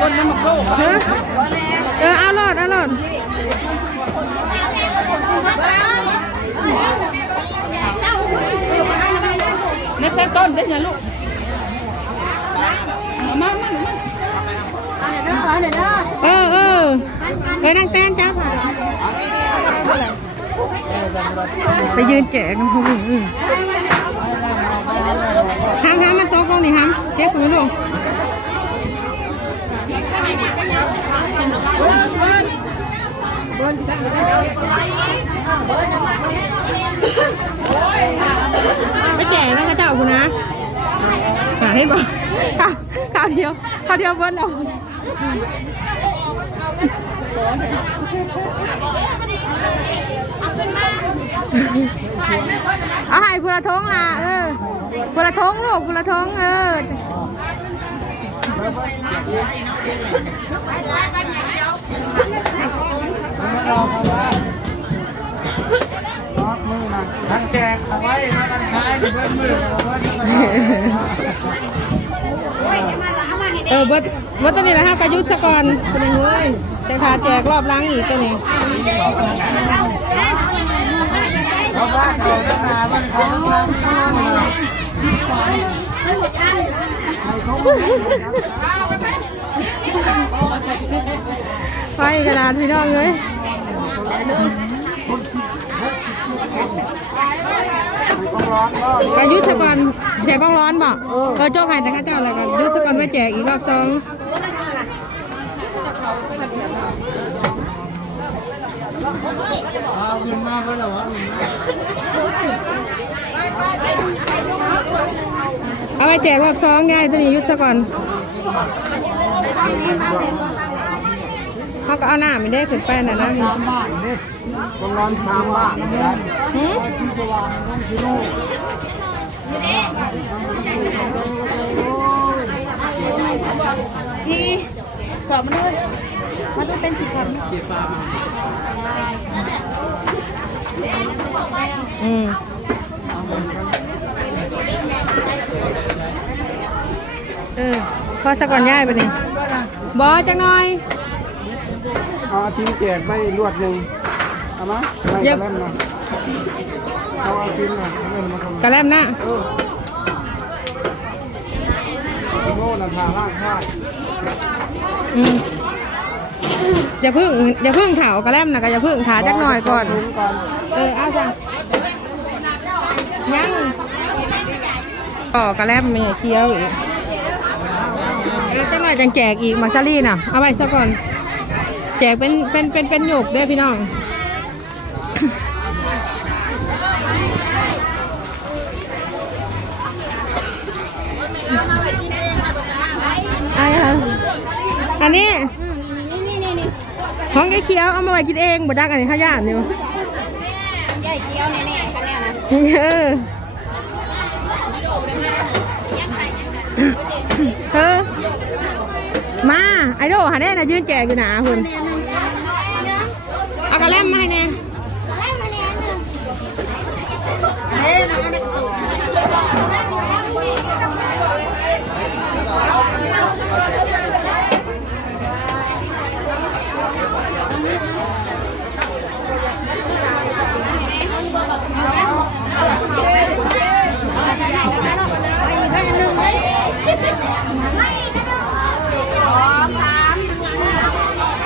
ต้นน้ำมันโซ่เอาหลอดในเส้นต้นได้ยังลูกมานั่งเต้นจ้าไปยืนแจกห้ามมาโต๊ะกองนี่ห้ามเก็บปืนลงไปแจกนะข้าเจ้าคุณนะหาให้บอกข้าวเดียวเบิ้ลเอาเอาให้พูละทงล่ะพูละทงลูกพูละทงทั้งแจกเอาไว้มากันขายเบิ้ลมือเบิ้ลตัวนี้แหละฮะกระยุทธกรตัวนี้เฮ้ยแต่ขาแจกรอบล้างอีกตัวนี้เพราะว่าเขาตั้งนานมันเขาไฟกระดาษพี่น้องเลยกระยุทธกรแจกกองร้อนบ่โจ๊กไข่แต่ข้าเจ้าอะไรกันยุทธกรไม่แจกอีกรอบสองขึ้นมาเพื่อหรอวะเอาไปแจกรอบสองไงตัวนี้ยุทธกรเขาก็เอาหน้าไม่ได้ขึ้นไปนะนะ3 บาทนี่ต้องร้อน3 บาทนะที่จะวางต้องกิโลสอบมาด้วยมาดูเป็นสิบคนพอสักก่อนย่ายไปนี่บอจังหน่อยทีมแจกไม่รวดหนึ่งเอามาไม่กระเล่มนะเอาทีมนะกระเล่มนะโน่นทาล่างท่าอย่าพึ่งเถากระเล่มนะก็อย่าพึ่งถาจักหน่อยก่อนเอาจ้ะยังกระเล่มมีเคี้ยวอีกจักหน่อยจังแจกอีกมาซารี่น่ะเอาไปซะก่อนแจกเป็นหยกด้วยพี่น้องอันนี้ของไอ้เคี้ยวเอามาไว้กินเองบ่ดักอันนี้ข้าวย่านนี่ใหญ่เกี้ยวแน่ๆค่ะเนี่ยนะมาไอโดหาได้นะยืนแจกอยู่หนาคุณเอากระเล่มมาให้แน่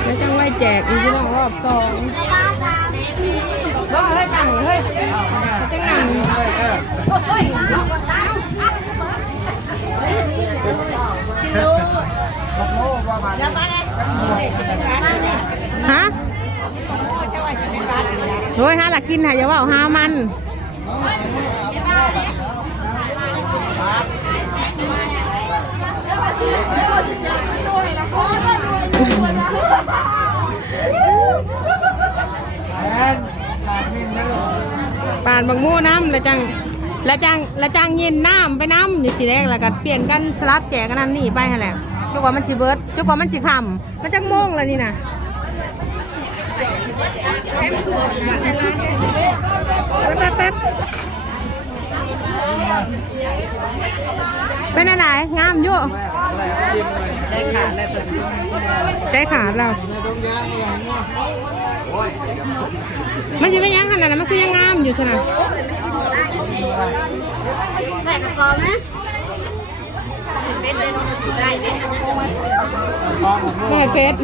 แล้วจังไว้แจกอีกพี่น้องรอบสองว่าให้ตังค์เฮ้ยจังหนังฮะโอ้ยฮะหลักกินหายจะว่าหามันปานบังมูน้ำแล้วจังยินน้ำไปน้ำอย่างสีแดงแล้วก็เปลี่ยนกันสลับแจกกันนั่นนี่ไปฮะแหละจุกว่ามันสีเบิร์ดจุกว่ามันสีคำมันจังโมงแล้วนี่นะแป๊บเป็นอะไรงามอยู่ ได้ขาดแล้วมันจะไม่ยั้งขนาดนั้นมันคือยังงามอยู่สินะ ใส่กระสอบนะเป็นเลยได้เด็ด ไม่เฟส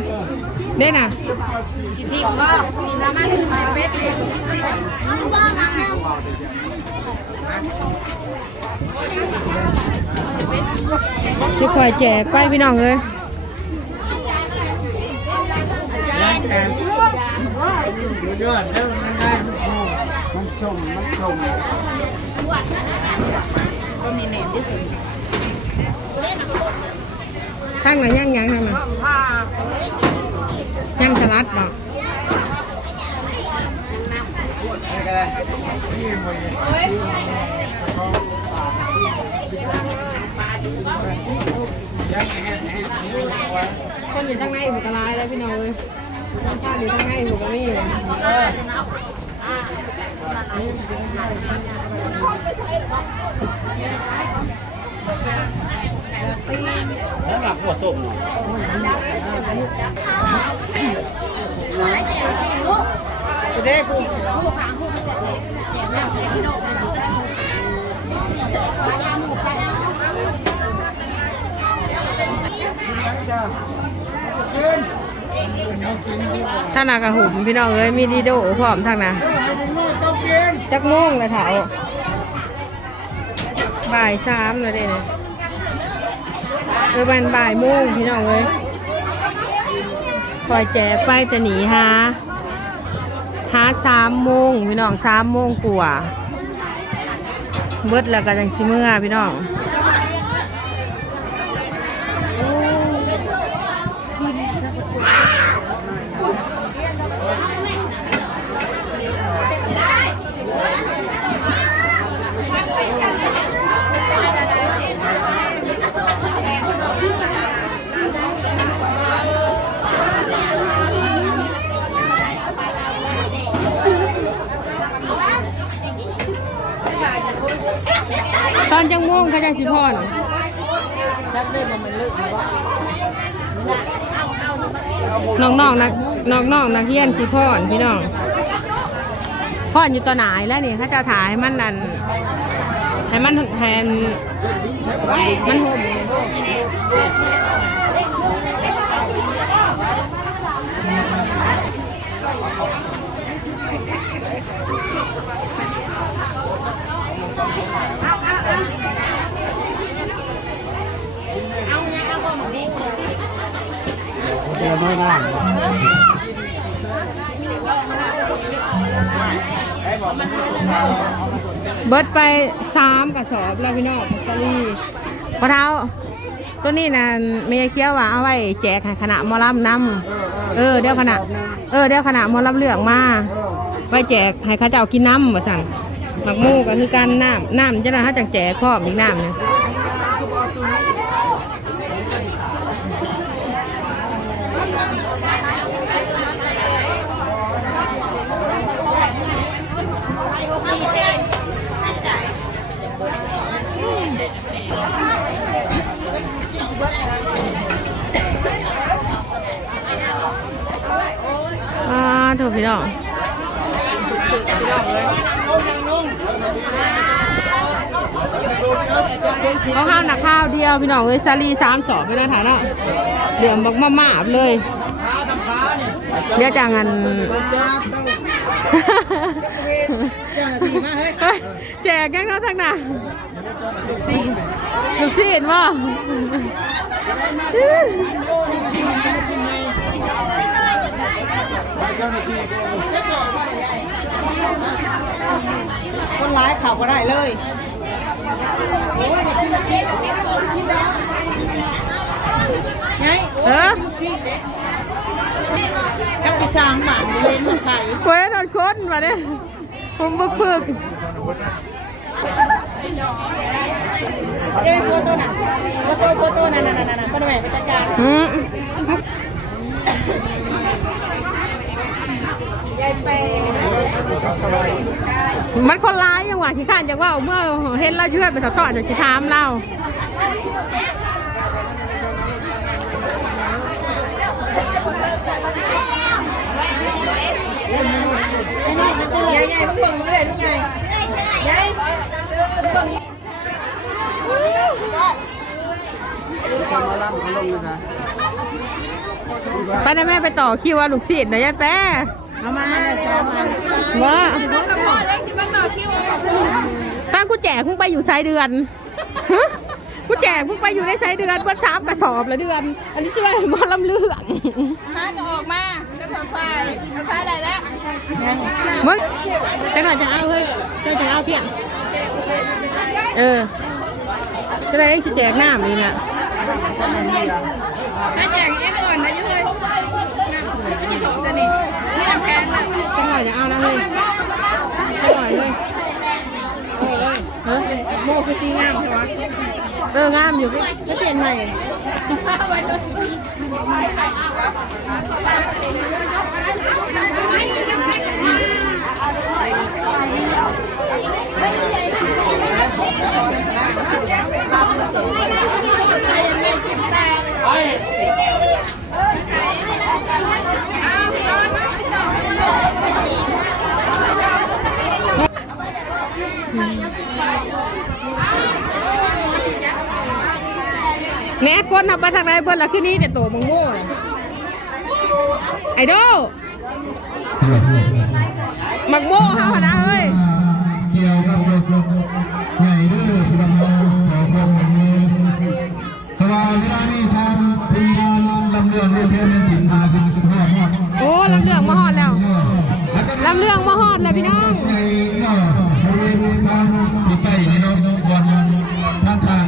เด้น่ะ กินที่บ่กินแล้วมันเป็ดเลยบ่ทำนึง จะคอยแจกไปพี่น้องเลย ยอดแล้วมันได้มันส่งทั้งไหนย่างทั้งนั้นย่างสลัดเนาะคนอยู่ทั้งในหัวกะลายแล้วพี่น้องเลยข้าวอยู่ทั้งในหัวกะนี่แล้วหลักหัวต้มกูได้กูท่านนากระหุ่มพี่น้องเอ้ยมีดีโดพร้อมทั้งนั้นจักโมงเลยเถาบ่าย3เลยเด้เนี่ยมันบ่ายโมงพี่น้องเอ้ยคอยแจกไปแต่หนีหา3 โมงพี่น้อง3 โมงกว่าเบิดแล้วก็จังสิเมื่อพี่น้องตอนจังม่วงเขาจะสิพอนน้องนักเรียนสิพอนพี่น้องพอนอยู่ตัวไหนแล้วนี่เขาจะถ่ายให้มันนั่นให้มันแทนมันห่มเดี๋ยวน้อยหน้า เบิดไป3 กระสอบแล้วพี่น้องสลีพอเท้าตัวนี้นะเมียเคี้ยวว่าเอาไว้แจกให้คณะหมอลำนำเดี๋ยวคณะหมอลำเลือกมาไว้แจกให้ข้าเจ้ากินน้ำมาสั่งหมักมูก็คือการน้ำจะได้เขาจังแจกครอบอีกน้ำเนี่ยถูกพี่น้องเขาข้าวหนักข้าวเดียวพี่น้องเอ้ยซาลี3 สอบไม่ได้ถ่ายเนาะเหลืองบอกมาบเลยเดี๋ยวจังงันแจกยังเนาะทั้งน่ะลูกซีเห็นว่าคนร้ายข่าวก็ได้เลยไงกับพี่ช้างหมันเลยมันไข่เว้ยโดนคนมาเนี่ยผมบึกโปโต้น่ะโปโต้นั่นคนไหนไปจัดการยายเปมันคนร้ายยังหวะขี้ข้านจังว่าเมื่อเห็นเราเยื่อไปต่อจะถามเรา ไปนะแม่ไปต่อคิวว่าลูกศิษย์นะยายแป๊ะเอามาว่าตั้งกูแจกมึงไปอยู่ไซเดือนกูแจกมึงไปอยู่ในไซเดือนวัน3 กระสอบละเดือน อันนี้ช่วยมอลำเลือง ถ้าจะออกมาก็สดใสใช้ได้แล้ว มึงจะหน่อยจะเอาเฮ้ยจะเอาเพียงจะได้ชี้แจกหน้ามันนี่นะ ถ้าแจกเอ็กก่อนนะยุ้ยจะมีของจะนี่ไม่ทำแกงนะ จะหน่อยจะเอานะเฮ้ยจะหน่อยเลยโมคือซีงามใช่ไหม งามอยู่ก็เปลี่ยนใหม่แหนก้นเอาไปทางไหนเบิ้ลละขึ้นนี่แต่โตบังโง่ไอโดมักโม่เฮานะเฮ้ยเกี่ยวกับรถใหญ่ดื้อพลังงานขอความร่วมมือเพราะว่าเวลานี้ทางทีมงานลำเรืองเรือเพียนสินมาเป็นฮอด โอ้ลำเรื่องมาฮอดแล้วลำเรื่องมาฮอดแล้วพี่น้องในก็บริเวณทางที่ใกล้นี่เนาะบนทาง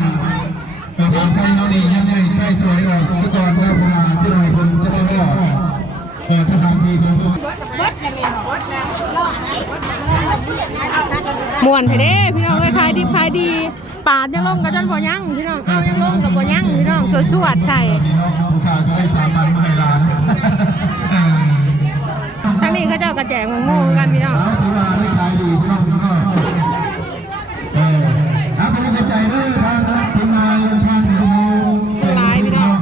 ผมใส่น้องนี่ยังไงใส่สวยออกสกอนแล้วผมที่ไหนผมจะได้รอดสถานที่ของผมม่วนเถอะเด้พี่น้องเอ้ยขายดีปาดยังลงกับจนบ่ยังพี่น้องเอายังลงกับบ่ยังพี่น้องสวดใส่ผู้ค้าก็ได้3,000มาให้ร้านทั้งนี้เขาเจ้ากระแจกโง่กันพี่น้องที่ว่าไม่ขายดีพี่น้องก็ถ้าคุณจะใจด้วยทางทีมงานทางดูหลายพี่น้อง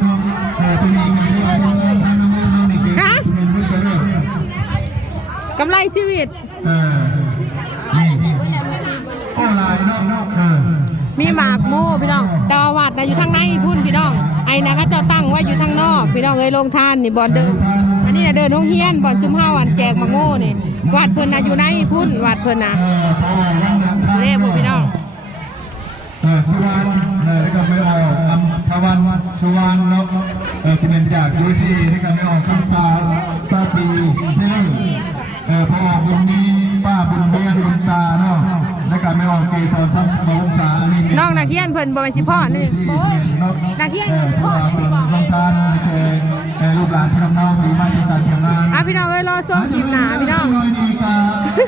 ทีมงานที่ว่าทำงานทางน้องๆเด็กๆที่เป็นผู้เจริญกำไรชีวิตนี่ก็หลายเนาะมีหมากโม่พี่น้องแต่ว่าวัดนะอยู่ทางในพุ่นพี่น้องไอ้นะก็จะตั้งไว้อยู่ทางนอกพี่น้องเอ้ยลงทานนี่บ่อนเดินอันนี้น่ะเดินห้องเฮียนบ่อนชุมห้าวันแจกหมากโม่นี่วัดเพิ่นน่ะอยู่ในพุ่นวัดเพิ่นน่ะเล่พี่น้องสุวรรณนี่ก็ไม่ออกอัมพวันสุวรรณเนาะสิเป็นจากยูซีนี่ก็ไม่ออกคำตาซาตีเซลพ่อบุญมีป้าบุญเมียบุญตาเนาะนี่ก็ไม่ออกเกสรทัพบวงศานี่น้องนักเรียนเพิ่นบ่เป็นสิพ่อนี่นักเรียนพ่อเป็นลงทานในรูปหลานพี่น้องดีมากที่การทำงานพี่น้องเอ้ยรอส้มจีบหนาพี่